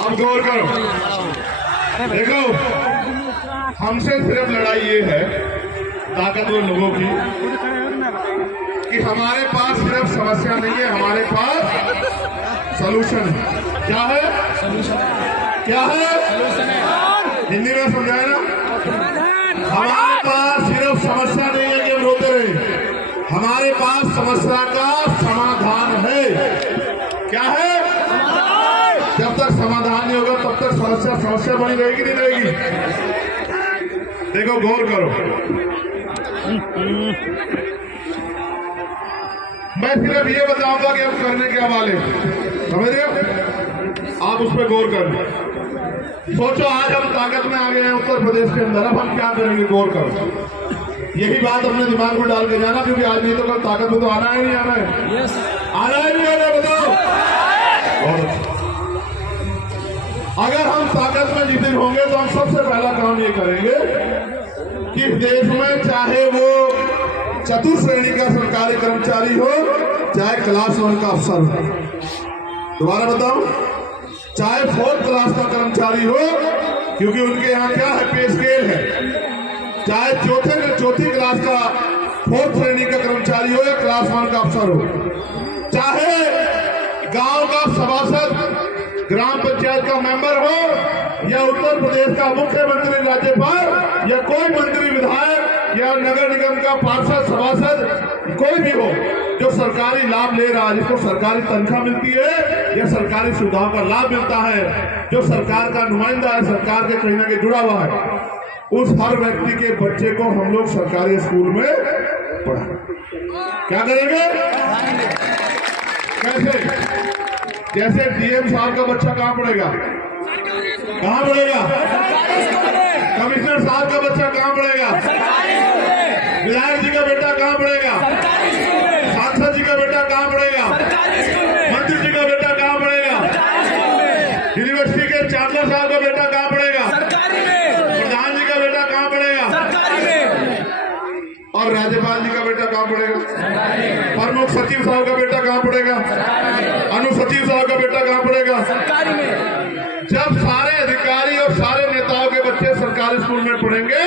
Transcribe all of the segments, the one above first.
अब गौर करो, देखो हमसे सिर्फ लड़ाई ये है ताकतवर लोगों की कि हमारे पास सिर्फ समस्या नहीं है, हमारे पास सलूशन है। क्या है सलूशन? क्या है हिंदी में समझाए ना। हमारे पास सिर्फ समस्या नहीं है कि हम रोते रहे, हमारे पास समस्या का समाधान है। क्या है? जब तक समाधान नहीं होगा तब तक समस्या बनी रहेगी, नहीं रहेगी। देखो गौर करो, मैं सिर्फ ये बताऊंगा कि हम करने के हवाले, समझ रहे हो? आप उस पर गौर करो। सोचो आज हम ताकत में आ गए हैं उत्तर प्रदेश के अंदर, अब हम क्या करेंगे? गौर करो, यही बात अपने दिमाग में डाल के जाना, क्योंकि आज नहीं तो कल ताकत में तो आना है, नहीं आना है? आना है नहीं आना? बताओ। अगर हम ताकत में जितने होंगे तो हम सबसे पहला काम ये करेंगे कि देश में चाहे वो चतुर्थ श्रेणी का सरकारी कर्मचारी हो, चाहे क्लास 1 का अफसर हो, दोबारा बताओ, चाहे 4th क्लास का कर्मचारी हो, क्योंकि उनके यहाँ क्या है, पे स्केल है, चाहे चौथी क्लास का 4th श्रेणी का कर्मचारी हो या क्लास 1 का अफसर हो, चाहे गांव का सभासद, ग्राम पंचायत का मेंबर हो, या उत्तर प्रदेश का मुख्यमंत्री, राज्यपाल, या कोई मंत्री, विधायक या नगर निगम का पार्षद, सभासद, कोई भी हो जो सरकारी लाभ ले रहा है, जिसको सरकारी तनख्वाह मिलती है या सरकारी सुविधाओं का लाभ मिलता है, जो सरकार का नुमाइंदा है, सरकार के कहीं ना कहीं जुड़ा हुआ है, उस हर व्यक्ति के बच्चे को हम लोग सरकारी स्कूल में पढ़ा। क्या करेंगे? कैसे? जैसे डीएम साहब का बच्चा कहाँ पढ़ेगा? कहाँ पढ़ेगा? कमिश्नर साहब का बच्चा कहाँ पढ़ेगा? विधायक जी का बेटा कहाँ पढ़ेगा? सांसद जी का बेटा कहाँ पढ़ेगा? मंत्री जी का बेटा कहाँ पढ़ेगा? यूनिवर्सिटी के चांसलर साहब का बेटा कहाँ पढ़ेगा? प्रधान जी का बेटा कहाँ पढ़ेगा? और राज्यपाल जी का बेटा कहाँ पढ़ेगा? प्रमुख सचिव साहब का बेटा कहाँ पढ़ेगा? अनुसचिव साहब का बेटा कहाँ पढ़ेगा? सरकारी में। जब सारे अधिकारी और सारे नेताओं के बच्चे सरकारी स्कूल में पढ़ेंगे,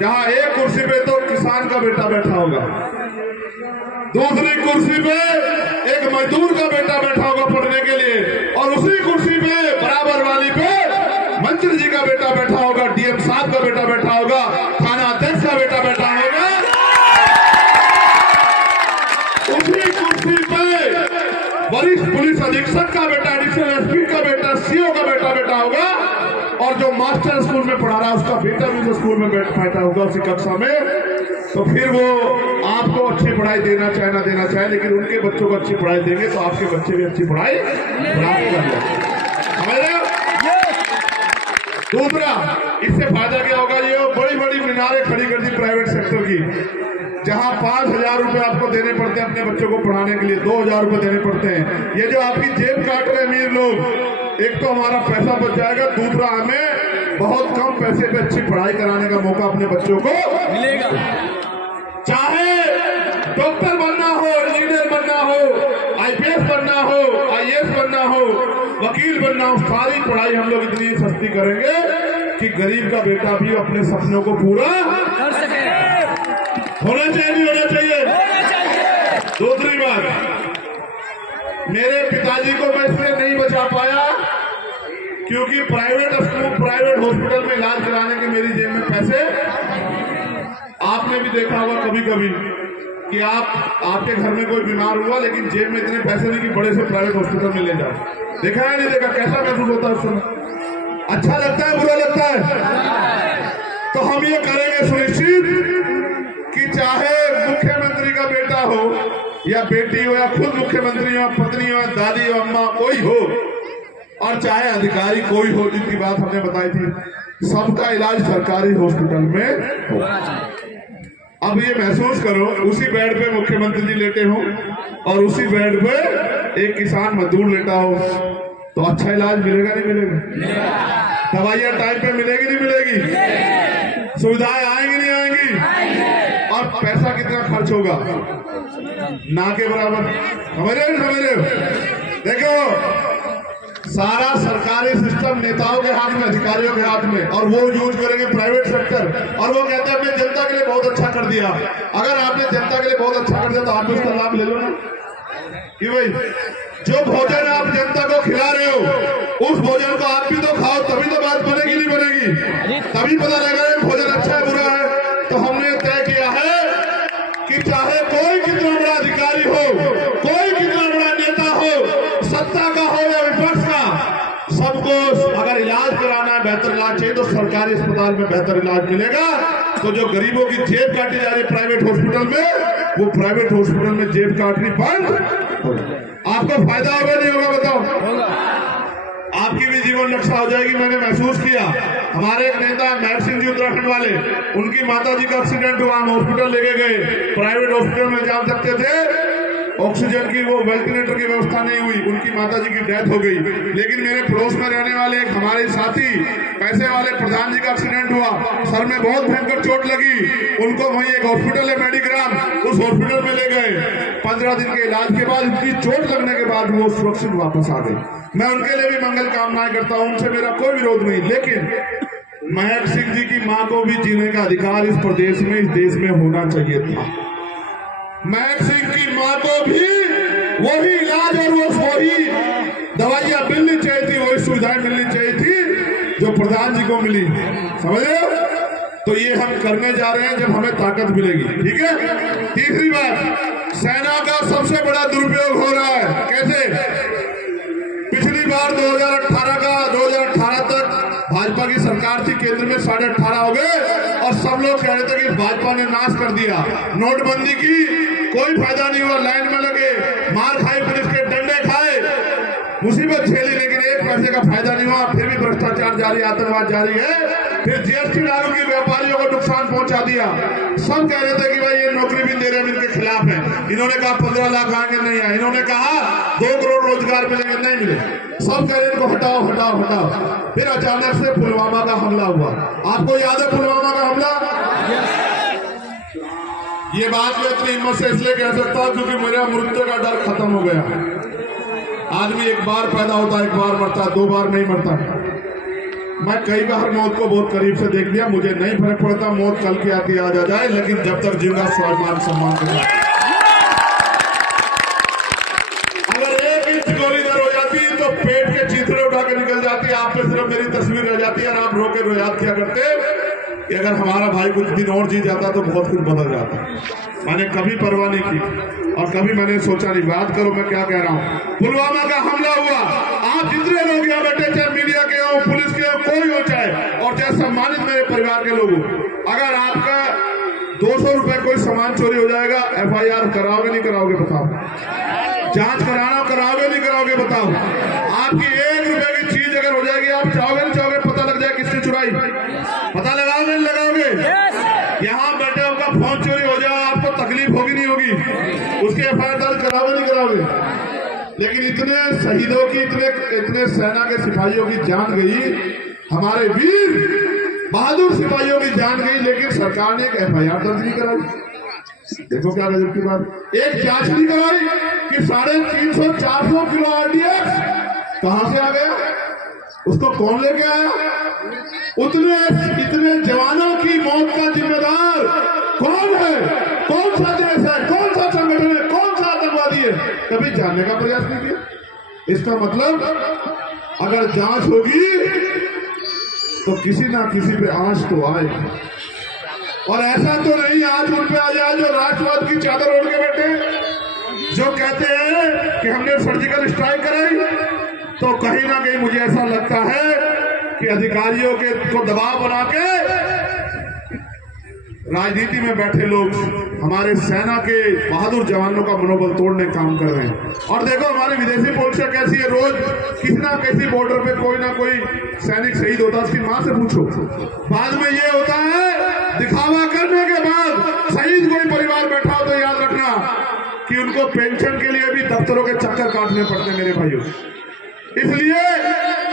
जहाँ एक कुर्सी पे तो किसान का बेटा बैठा होगा, दूसरी कुर्सी पे एक मजदूर का बेटा बैठा होगा पढ़ने के लिए, और उसी कुर्सी पे बराबर वाली पे मंत्री जी का बेटा बैठा होगा, डीएम साहब का बेटा बैठा होगा, थाना अध्यक्ष का बेटा बैठा होगा, उसी कुर्सी पे वरिष्ठ पुलिस अधीक्षक का बेटा, एडिशनल एसपी का बेटा, सीओ का बेटा बैठा होगा, और जो मास्टर स्कूल में पढ़ा रहा है उसका बेटा भी जो स्कूल में बैठा होगा उसी कक्षा में। तो फिर वो आपको अच्छी पढ़ाई देना चाहे ना देना चाहे, लेकिन उनके बच्चों को अच्छी पढ़ाई देंगे तो आपके बच्चे भी अच्छी पढ़ाई प्राप्त करेंगे। दूसरा, इससे फायदा क्या होगा? ये बड़ी बड़ी मीनारें खड़ी कर दी प्राइवेट सेक्टर की, जहां 5,000 रुपए आपको देने पड़ते हैं अपने बच्चों को पढ़ाने के लिए, 2,000 रुपए देने पड़ते हैं। ये जो आपकी जेब काट रहे अमीर लोग, एक तो हमारा पैसा बच जाएगा, दूसरा हमें बहुत कम पैसे पे अच्छी पढ़ाई कराने का मौका अपने बच्चों को मिलेगा। चाहे डॉक्टर बनना हो, इंजीनियर बनना हो, आईपीएस बनना हो, आईएएस बनना हो, वकील बनना हो, सारी पढ़ाई हम लोग इतनी सस्ती करेंगे कि गरीब का बेटा भी अपने सपनों को पूरा कर सके। होना चाहिए, नहीं होना चाहिए? दूसरी बात, मेरे पिताजी को मैं इसलिए नहीं बचा पाया क्योंकि प्राइवेट स्कूल, प्राइवेट हॉस्पिटल में इलाज कराने के मेरी जेब में पैसे, आपने भी देखा होगा कभी कभी कि आपके घर में कोई बीमार हुआ लेकिन जेब में इतने पैसे नहीं कि बड़े से प्राइवेट हॉस्पिटल में ले जाओ। देखा है नहीं देखा? कैसा महसूस होता है उस समय? अच्छा लगता है, बुरा लगता है? तो हम ये करेंगे सुनिश्चित कि चाहे मुख्यमंत्री का बेटा हो या बेटी हो, या खुद मुख्यमंत्री हो, पत्नी हो, दादी हो, अम्मा कोई हो, और चाहे अधिकारी कोई हो, जिनकी बात हमने बताई थी, सबका इलाज सरकारी हॉस्पिटल में हो। अब ये महसूस करो, उसी बेड पे मुख्यमंत्री जी लेटे हो और उसी बेड पे एक किसान मजदूर लेटा हो, तो अच्छा इलाज मिलेगा नहीं मिलेगा? दवाइयां टाइम पे मिलेगी नहीं मिलेगी? सुविधाएं आएंगी नहीं आएंगी? और पैसा कितना खर्च होगा? ना के बराबर। समझ रहे हो? देखो, सारा सरकारी सिस्टम नेताओं के हाथ में, अधिकारियों के हाथ में, और वो यूज करेंगे प्राइवेट सेक्टर। और वो कहते हैं हमने जनता के लिए बहुत अच्छा कर दिया। अगर आपने जनता के लिए बहुत अच्छा कर दिया तो आप भी उसका लाभ ले लो ना कि भाई जो भोजन आप जनता को खिला रहे हो उस भोजन को आप भी तो खाओ, तभी तो बात बनेगी नहीं बनेगी, तभी पता लगेगा भोजन अच्छा है बुरा है। तो हमने तय किया है कि चाहे कोई कितना बड़ा अधिकारी हो, कोई कितना बड़ा नेता हो, सत्ता का हो या विपक्ष का, सबको अगर इलाज कराना है, बेहतर इलाज चाहिए तो सरकारी अस्पताल में बेहतर इलाज मिलेगा। तो जो गरीबों की जेब काटी जा रही है प्राइवेट हॉस्पिटल में, वो प्राइवेट हॉस्पिटल में जेब काटनी बंद। आपको फायदा होगा नहीं होगा बताओ? आपकी भी जीवन रक्षा हो जाएगी। मैंने महसूस किया, हमारे एक नेता महक सिंह जी उत्तराखंड वाले, उनकी माता जी का एक्सीडेंट हुआ, हम हॉस्पिटल लेके गए, प्राइवेट हॉस्पिटल में जा सकते थे, ऑक्सीजन की वो वेंटिलेटर की व्यवस्था नहीं हुई, उनकी माता जी की डेथ हो गई। लेकिन मेरे पड़ोस में रहने वाले एक हमारे साथी पैसे वाले प्रधान जी का एक्सीडेंट हुआ, सर में बहुत भयंकर चोट लगी, उनको वहीं एक हॉस्पिटल है मेडिग्राम, उस हॉस्पिटल में ले गए। 15 दिन के इलाज के बाद, इतनी चोट लगने के बाद वो सुरक्षित वापस आ गए। मैं उनके लिए भी मंगल कामनाएं करता हूं, उनसे मेरा कोई विरोध नहीं। लेकिन महक सिंह जी की मां को भी जीने का अधिकार इस प्रदेश में, इस देश में होना चाहिए था। महक सिंह की मां को भी वही इलाज और वही दवाइयां मिलनी चाहिए थी, वही सुविधाएं मिलनी चाहिए थी जो प्रधान जी को मिली। समझ रहे हो? तो ये हम करने जा रहे हैं जब हमें ताकत मिलेगी। ठीक है। तीसरी बात, सेना का सबसे बड़ा दुरुपयोग हो रहा है। कैसे? पिछली बार 2018 तक भाजपा की सरकार थी, केंद्र में 18.5 हो गए और सब लोग कह रहे थे कि भाजपा ने नाश कर दिया। नोटबंदी की, कोई फायदा नहीं हुआ, लाइन में लगे, मार खाई, पुलिस के डंडे खाए, मुसीबत झेली, लेकिन एक पैसे का फायदा नहीं हुआ। फिर भी भ्रष्टाचार जारी, आतंकवाद जारी है। फिर जीएसटी लागू की, व्यापारियों को नुकसान पहुंचा दिया। सब कह रहे थे कि भाई ये नौकरी भी दे रहे हैं, इनके खिलाफ है। इन्होंने कहा 15 लाख आएंगे, नहीं आए। इन्होंने कहा 2 करोड़ रोजगार मिलेंगे, नहीं मिले। सब कह रहे इनको हटाओ हटाओ हटाओ। फिर अचानक से पुलवामा का हमला हुआ। आपको याद है पुलवामा का हमला? ये बात मैं इतनी हिम्मत से इसलिए कह सकता हूं क्योंकि मेरा मृत्यु का डर खत्म हो गया। आदमी एक बार पैदा होता है, एक बार मरता है, 2 बार नहीं मरता। मैं कई बार मौत को बहुत करीब से देख लिया, मुझे नहीं फर्क पड़ता मौत कल की आती आज आ जाए, लेकिन जब तक जिंदा स्वाभिमान सम्मान के साथ। अगर 1 इंच गोली इधर हो जाती तो पेट के चीथड़े उठा के निकल जाती, आप पे सिर्फ मेरी तस्वीर रह जाती और आप रो के याद किया करते कि अगर हमारा भाई कुछ दिन और जी जाता तो बहुत कुछ बदल जाता। मैंने कभी परवाह नहीं की और कभी मैंने सोचा नहीं। बात करो मैं क्या कह रहा हूँ। पुलवामा का हमला हुआ, आप जितने लोग यहाँ बैठे, चाहे मीडिया के हो, पुलिस के हो, कोई हो चाहे, और चाहे सम्मानित मेरे परिवार के लोग, अगर आपका 200 रुपए कोई सामान चोरी हो जाएगा, FIR कराओगे नहीं कराओगे बताओ? जांच कराना कराओगे नहीं कराओगे बताओ? आपकी 1 रुपए की चीज अगर हो जाएगी, आप चाहोगे नहीं चाहोगे पता लग जाए किसने चुराई? पता लगाओगे नहीं लगाओगे? यहाँ बैठे होगा फोन चोरी हो जाए, आपको तकलीफ होगी नहीं होगी? उसके FIR दर्ज कराओगे नहीं कराओगे? लेकिन इतने शहीदों की, इतने सेना के सिपाहियों की जान गई, हमारे वीर बहादुर सिपाहियों की जान गई, लेकिन सरकार ने एक FIR दर्ज नहीं कराई। देखो क्या गजब की बात, एक जांच नहीं कराई कि 350-400 किलो RDX कहां से आ गया, उसको कौन लेके आया? इतने जवानों की मौत का जिम्मेदार कौन है? कौन सा देश है? कौन सा संगठन है? कौन सा आतंकवादी है? कभी जानने का प्रयास नहीं किया। इसका मतलब अगर जांच होगी तो किसी ना किसी पे आंच तो आए, और ऐसा तो नहीं आज उन पे आ जाए जो राष्ट्रवाद की चादर ओढ़ के बैठे, जो कहते हैं कि हमने सर्जिकल स्ट्राइक कराई। तो कहीं ना कहीं मुझे ऐसा लगता है कि अधिकारियों को दबाव बना के राजनीति में बैठे लोग हमारे सेना के बहादुर जवानों का मनोबल तोड़ने काम कर रहे हैं। और देखो हमारी विदेशी पॉलिसी कैसी है, रोज किसी ना किसी बॉर्डर पे कोई ना कोई सैनिक शहीद होता है, उसकी मां से पूछो। बाद में ये होता है, दिखावा करने के बाद शहीद कोई परिवार बैठा हो तो याद रखना कि उनको पेंशन के लिए भी दफ्तरों के चक्कर काटने पड़ते हैं मेरे भाइयों। इसलिए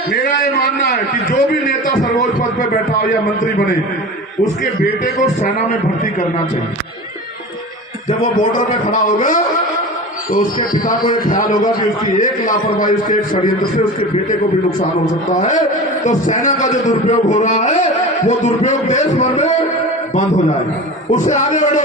मेरा ये मानना है कि जो भी नेता सर्वोच्च पद पर बैठा हो या मंत्री बने, उसके बेटे को सेना में भर्ती करना चाहिए। जब वो बॉर्डर पे खड़ा होगा तो उसके पिता को ये ख्याल होगा कि उसकी एक लापरवाही, उसके एक षड्यंत्र से उसके बेटे को भी नुकसान हो सकता है। तो सेना का जो दुरुपयोग हो रहा है वो दुरुपयोग देश भर में बंद हो जाएगा। उससे आगे बढ़ो।